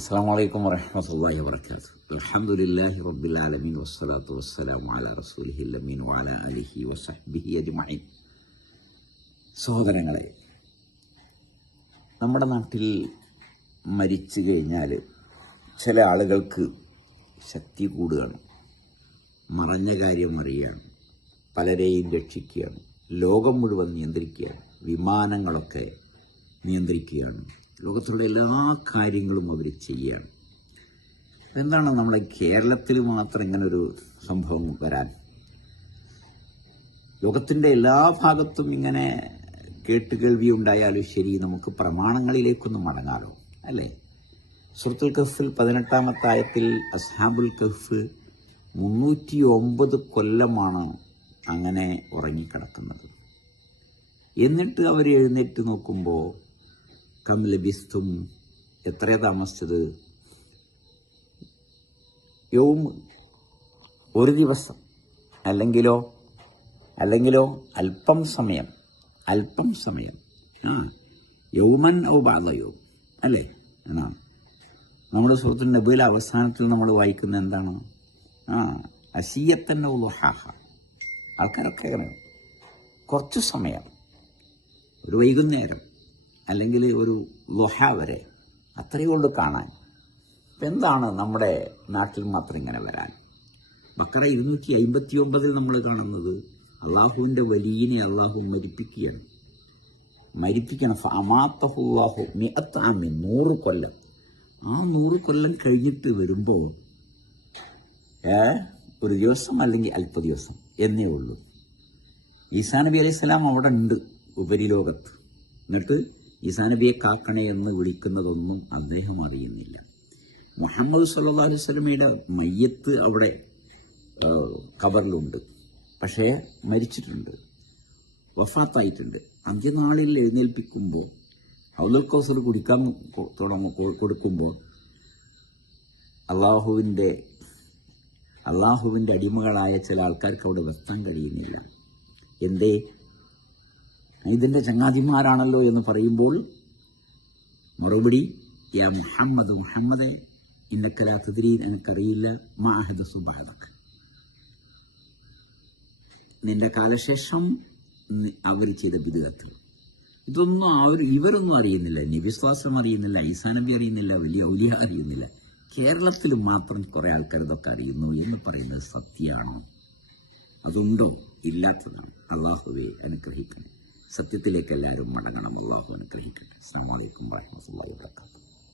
അസ്സലാമു അലൈക്കും വറഹ്മത്തുള്ളാഹി വബറകാതുഹു. അൽഹംദുലില്ലാഹി റബ്ബിൽ ആലമീൻ വസ്സലാത്തു വസ്സലാമു അലാ റസൂലിഹിൽ അമീൻ വഅലാ ആലിഹി വസഹ്ബിഹി അജ്മഈൻ. സഹോദരങ്ങളെ, നമ്മുടെ നാട്ടിൽ മരിച്ചു കഴിഞ്ഞാൽ ചില ആളുകൾക്ക് ശക്തി കൂടുകയാണ്, മറഞ്ഞ കാര്യം അറിയുകയാണ്, പലരെയും രക്ഷിക്കുകയാണ്, ലോകം മുഴുവൻ നിയന്ത്രിക്കുകയാണ്, വിമാനങ്ങളൊക്കെ നിയന്ത്രിക്കുകയാണ്, ലോകത്തുള്ള എല്ലാ കാര്യങ്ങളും അവർ ചെയ്യുകയാണ്. എന്താണ് നമ്മളെ കേരളത്തിൽ മാത്രം ഇങ്ങനൊരു സംഭവം വരാൻ? ലോകത്തിൻ്റെ എല്ലാ ഭാഗത്തും ഇങ്ങനെ കേട്ടുകേൾവി ഉണ്ടായാലും ശരി, നമുക്ക് പ്രമാണങ്ങളിലേക്കൊന്ന് മടങ്ങാലോ, അല്ലേ? സൂറത്തുൽ കഹ്ഫിൽ 18-ാമത്തെ ആയത്തിൽ അസ്ഹാബുൽ കഹ്ഫ് 309 കൊല്ലമാണ് അങ്ങനെ ഉറങ്ങിക്കിടക്കുന്നത്. എന്നിട്ട് അവർ എഴുന്നേറ്റ് നോക്കുമ്പോൾ കം ലബിസ്തും, എത്രയാ താമസിച്ചത്? യൗം, ഒരു ദിവസം, അല്ലെങ്കിലോ അല്പം സമയം. യൗമൻ ഔ ബഅദ യൗം, അല്ലേ എന്നാണ് നമ്മുടെ സൂറത്തുൽ നബിയിലെ അവസാനത്തിൽ നമ്മൾ വായിക്കുന്നത്. എന്താണ്? അശിയത്തൻ ഔ ളുഹാഹ. ആൾക്കാരൊക്കെ കുറച്ചു സമയം, ഒരു വൈകുന്നേരം അല്ലെങ്കിൽ ഒരു ളുഹ വരെ, അത്രയേ ഉള്ളൂ കാണാൻ. എന്താണ് നമ്മുടെ നാട്ടിൽ മാത്രം ഇങ്ങനെ വരാൻ? ബക്കറ 259 നമ്മൾ കാണുന്നത് അള്ളാഹുവിൻ്റെ വലിയനെ അള്ളാഹു മരിപ്പിക്കണം. ഫഅമാതഹുല്ലാഹു മിഅത്ത ആമിൻ, 100 കൊല്ലം. ആ 100 കൊല്ലം കഴിഞ്ഞിട്ട് വരുമ്പോൾ ഒരു ദിവസം അല്ലെങ്കിൽ അല്പ ദിവസം എന്നേ ഉള്ളൂ. ഈസാ നബി അലൈഹിസ്സലാം അവിടെ ഉണ്ട് ഉപരിലോകത്ത്. എന്നിട്ട് ഈസാ നബിയെ കാക്കണേ എന്ന് വിളിക്കുന്നതൊന്നും അദ്ദേഹം അറിയുന്നില്ല. മുഹമ്മദ് സല്ലല്ലാഹു അലൈഹി വസല്ലമയുടെ മയ്യത്ത് അവിടെ ഖബറിലുണ്ട്, പക്ഷേ മരിച്ചിട്ടുണ്ട്, വഫാത്തായിട്ടുണ്ട്. അന്ത്യനാളിൽ എഴുന്നേൽപ്പിക്കുമ്പോൾ ഹൗദുൽ കൗസർ കുടിക്കാൻ കൊടുക്കുമ്പോൾ അള്ളാഹുവിൻ്റെ അടിമകളായ ചില ആൾക്കാർക്ക് അവിടെ വെത്താൻ കഴിയുന്നില്ല. എന്തേ? ഇതിൻ്റെ ചങ്ങാതിമാരാണല്ലോ എന്ന് പറയുമ്പോൾ മറുപടി, യാ മുഹമ്മദേ ഇന്നക ലാ തദ്രീ, എനിക്കറിയില്ല, മാ അഹ്ദസു ബഅദക, നിന്റെ കാലശേഷം അവർ ചെയ്ത ബിദ്അത്ത്. ഇതൊന്നും ഇവരൊന്നും അറിയുന്നില്ല. നബിസ്വാസം അറിയുന്നില്ല, ഈസാ നബി അറിയുന്നില്ല, വലിയ ഔലിയ അറിയുന്നില്ല. കേരളത്തിൽ മാത്രം കുറേ ആൾക്കാർ ഇതൊക്കെ അറിയുന്നു എന്ന് പറയുന്നത് സത്യമാണോ? അതുണ്ടോ? ഇല്ലാത്തതാണ്. അള്ളാഹുവെ അനുഗ്രഹിക്കണം. സത്യത്തിലേക്ക് എല്ലാവരും മടങ്ങണം. അള്ളാഹു അനുഗ്രഹിക്കട്ടെ. അസ്സലാമു അലൈക്കും വറഹ്മത്തുള്ളാഹി വബറകാതുഹു.